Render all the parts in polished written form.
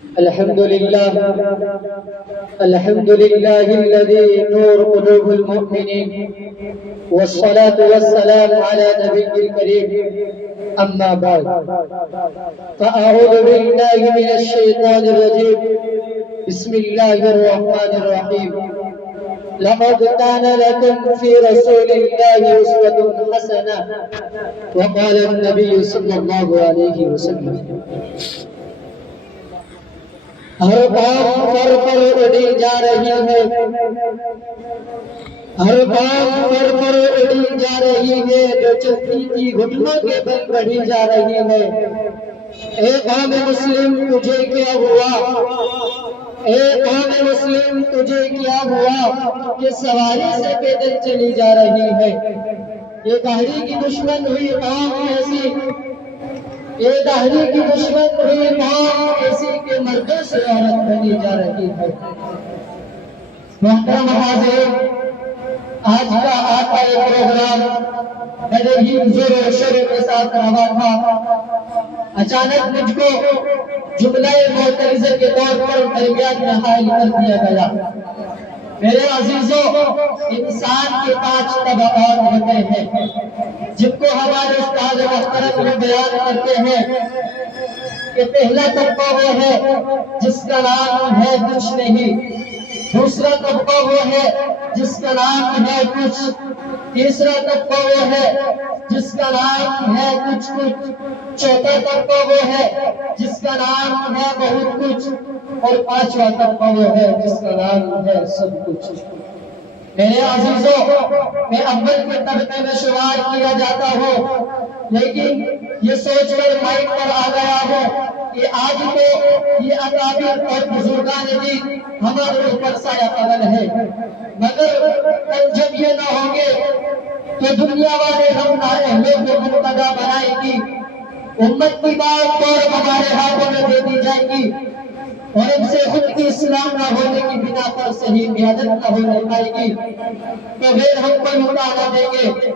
الحمد لله الذي نور قلوب المؤمنين، والصلاة والسلام على نبي الكريم. أما بعد، فأعوذ بالله من الشيطان الرجيم. بسم الله الرحمن الرحيم. لقد كان لكم في رسول الله أسوة حسنة. وقال النبي صلى الله عليه وسلم: ہر بات پر اڑی جا رہی ہے، ہر بات پر اڑی جا رہی ہے، جو چلتی تھی گھٹنوں کے بل بڑھی جا رہی ہے۔ اے قوم مسلم تجھے کیا ہوا، اے قوم مسلم تجھے کیا ہوا کہ سواری سے پیدل چلی جا رہی ہے؟ یہ دہری کی دشمن ہوئی قوم ایسی، یہ دہری کی دشمن ہوئی قوم ایسی کہ مردوں سے عورت بنی جا رہی ہے۔ محترم حاضرین، آج کا آپ کا یہ پروگرام بڑے ہی زور و شور کے ساتھ رہا تھا۔ اچانک مجھ کو جملہ معترضہ کے طور پر درمیان میں حائل کر دیا گیا۔ میرے عزیزوں، انسان کے 5 طبقات ہوتے ہیں، جن کو ہمارے استاد محترم میں بیان کرتے ہیں کہ پہلا طبقہ وہ ہے جس کا نام ہے کچھ نہیں، دوسرا طبقہ وہ ہے جس کا نام ہے کچھ، تیسرا طبقہ وہ ہے جس کا نام ہے کچھ کچھ، چوتھا طبقہ وہ ہے جس کا نام ہے بہت کچھ، اور 5واں طبقہ وہ ہے جس کا نام ہے سب کچھ۔ میرے عزیزوں، میں اول کے طبقے میں شمار کیا جاتا ہوں، لیکن یہ سوچ کر مائنڈ پر آ گیا ہوں کہ آج تو یہ اکابر اور بزرگان دین ہمارے اوپر سایہ قدر ہے، مگر کل جب یہ نہ ہوں گے تو دنیا والے ہم نااہلوں کو مقتدا بنائے گی، امت کی بات اور ہمارے ہاتھوں میں دے دی جائے گی، اور ان سے خود کی اسلام نہ ہونے کی بنا پر صحیح قیادت نہ ہونے پائے گی، تو پھر ہم کو مطالعہ دیں گے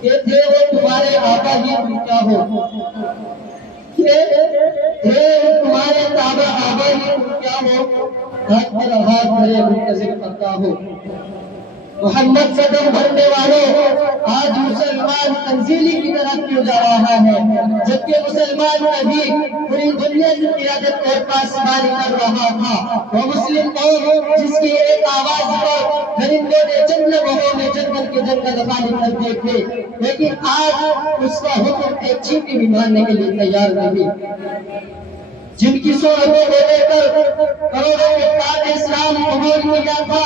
کہ تھے وہ تمہارے آقا ہی تم کیا ہو، کہ تھے تمہارے تابع آقا ہی تم کیا ہو، ہاتھ پر ہاتھ میرے منتظر کرتا ہو۔ محمد صدر بھرنے والوں، آج مسلمان تنزیلی کی طرف کیوں جا رہا ہے، جبکہ مسلمان نبی پوری دنیا کی قیادت اور پاسبانی کر رہا تھا۔ وہ مسلم قوم جس کی ایک آواز پر درندوں نے جنگلوں میں جنگل کے جنگل خالی کر دیے تھے، لیکن آج اس کا حکم ایک چینٹی بھی ماننے کے لیے تیار نہیں۔ جن کی صورتوں کو لے کر کروڑوں افراد اسلام قبول کیا تھا،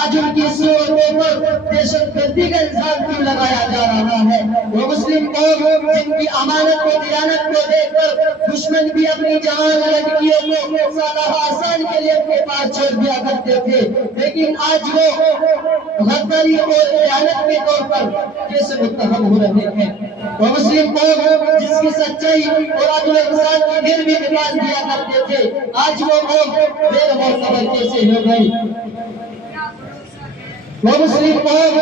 آج ان کی صورتوں پر دہشت گردی کا الزام کیوں لگایا جا رہا ہے؟ وہ مسلم قوم جن کی امانت و دیانت کو دیکھ کر دشمن بھی اپنی جوان لڑکیوں کو سالہ آسان کے لیے اپنے پاس چھوڑ دیا کرتے تھے، لیکن آج وہ غداری اور خیانت کے طور پر کیسے متہم ہو رہے ہیں؟ وہ مسلم قوم جس کی سچائی اور عدل انسان کی دل بھی نکال دیا کرتے تھے، آج وہ قوم غیر معتبر کیسے ہو گئی؟ وہ مسلم قوم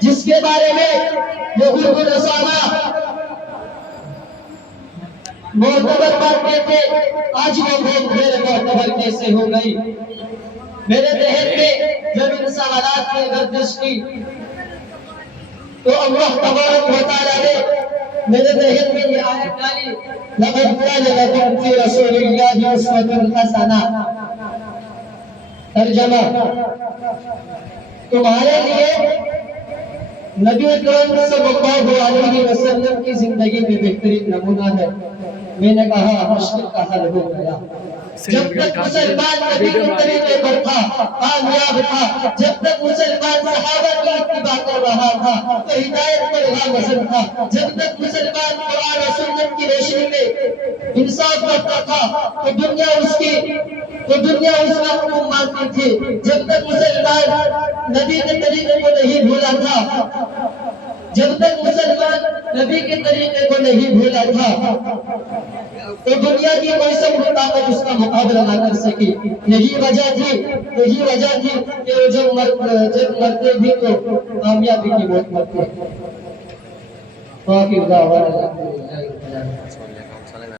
جس کے بارے میں یہود و نصارا معتبر مانتے تھے، آج وہ قوم غیر معتبر کیسے ہو گئی؟ میرے ذہن میں جب ان سوالات کی گردش کی تو اللہ تبارک و تعالیٰ نے میرے ذہن میں یہ آیت ڈالی: لَقَدْ كَانَ لَكُمْ فِي رَسُولِ اللَّهِ أُسْوَةٌ حَسَنَةٌ۔ ترجمہ: تمہارے لیے نبی اکرم صلی اللہ علیہ وسلم کی زندگی میں بہترین نمونہ ہے۔ میں نے کہا مشکل کا حل ہو گیا۔ جب تک مسلمان نبی کے طریقے پر تھا، کامیاب تھا، جب تک مسلمان صحابہ کی اتباع کر رہا تھا تو ہدایت پر گامزن تھا، جب تک مسلمان قرآن و سنت کی روشنی میں انصاف کرتا تھا تو دنیا اس کا حکم مانتی تھی، جب تک مسلمان نبی کے طریقے کو نہیں بھولا تھا، جب تک مسلمان نبی کے طریقے کو نہیں بھولا تھا تو دنیا کی کوئی سب طاقت اس کا مقابلہ نہ کر سکی۔ یہی وجہ تھی کہ وہ جب مرتے بھی تو کامیابی کی موت مرتے۔